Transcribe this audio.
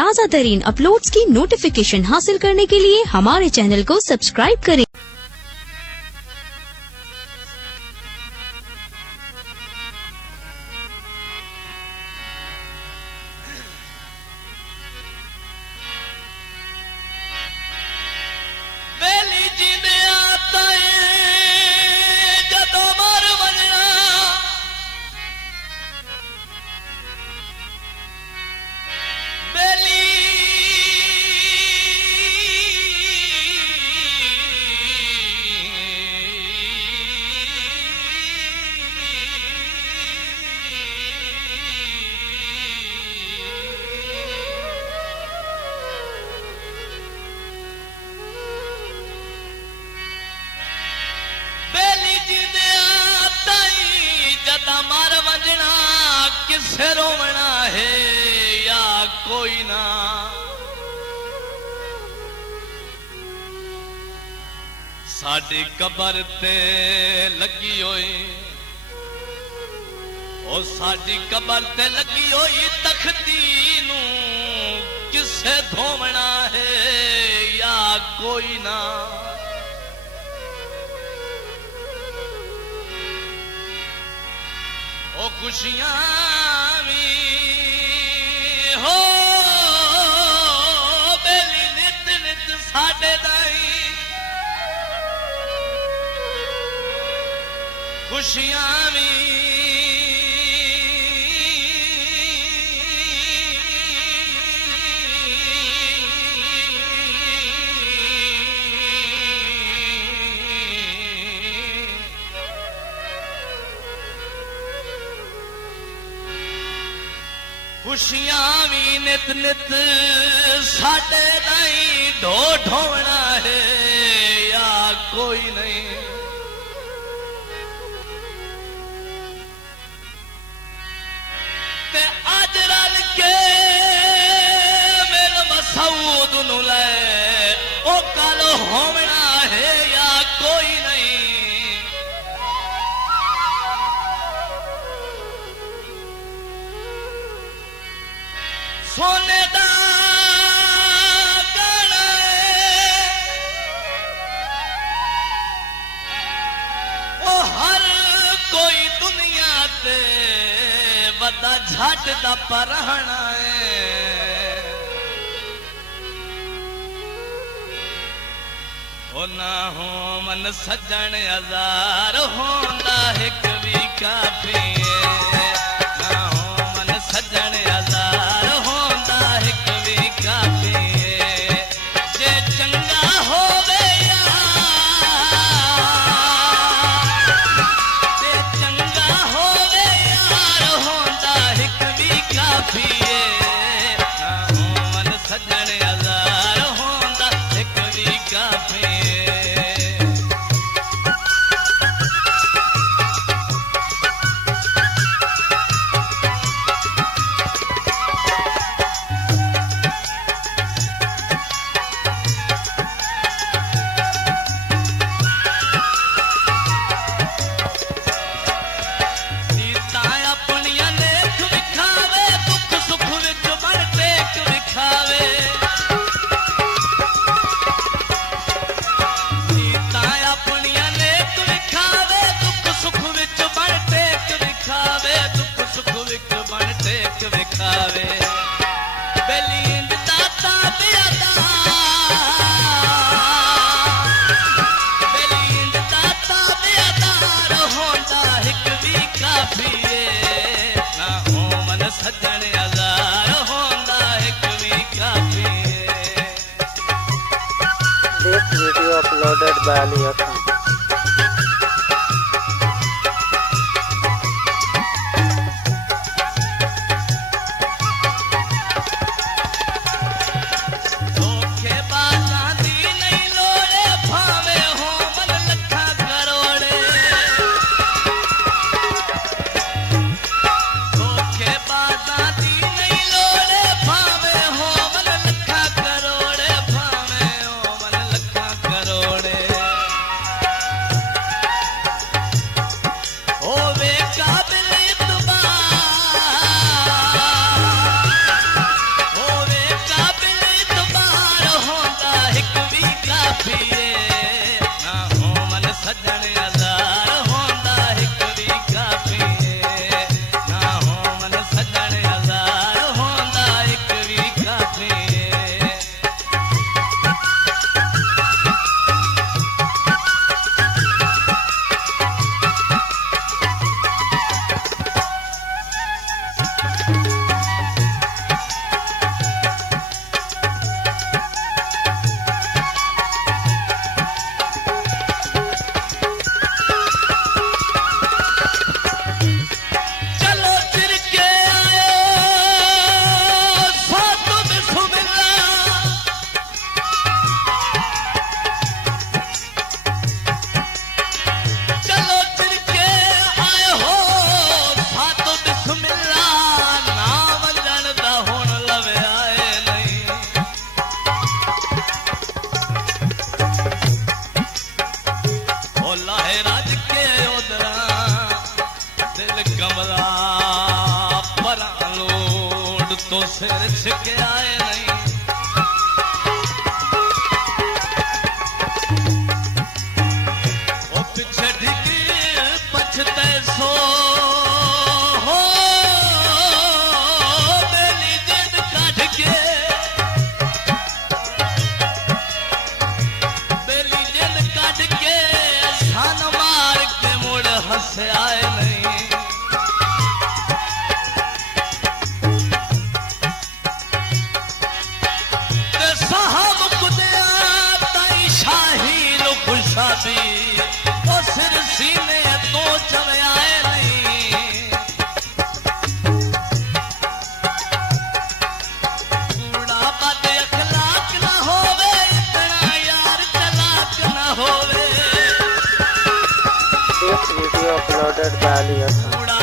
ताज़ा तरीन अपलोड्स की नोटिफिकेशन हासिल करने के लिए हमारे चैनल को सब्सक्राइब करें। मार वंजना किसे रोवना है या कोई ना। साडी कबर ते लगी होई ओ साडी कबर ते लगी होई तख्ती नू किसे धोवना है या कोई ना। ओ खुशियां भी हो बेली नित नित साडे दाई खुशियां भी खुशियां भी नित नित साडे नहीं ढो ढोवना है या कोई नहीं। ते अज रल के मेरे मसूद नू ले ओ कल होवना है या कोई नहीं। सोने दा गहना ओ हर कोई दुनिया ते बड़ा झट दा परहना है। ओ ना हो मन सजन हजार होंदा एक भी काफी है। ना हो मन सजन हजार होंदा एक भी काफी है। जे चंगा होवे जे चंगा होवे यार होंदा एक भी काफी है। ना हो मन सजन हजार होंदा एक भी काफी है। This video uploaded by Ali Hassan. सिर छिके आए नहीं ओ पीछे ढिकी पछते सो हो बेली जिद काट के बेली जिद काट के सान मार के मुड़ हंस आए नहीं शादी ओ सिर सीने तो चले आए नहीं कूड़ा बद अखलाक ना होवे इतना यार चलाक ना होवे This video uploaded by Aliyah Khan. कूड़ा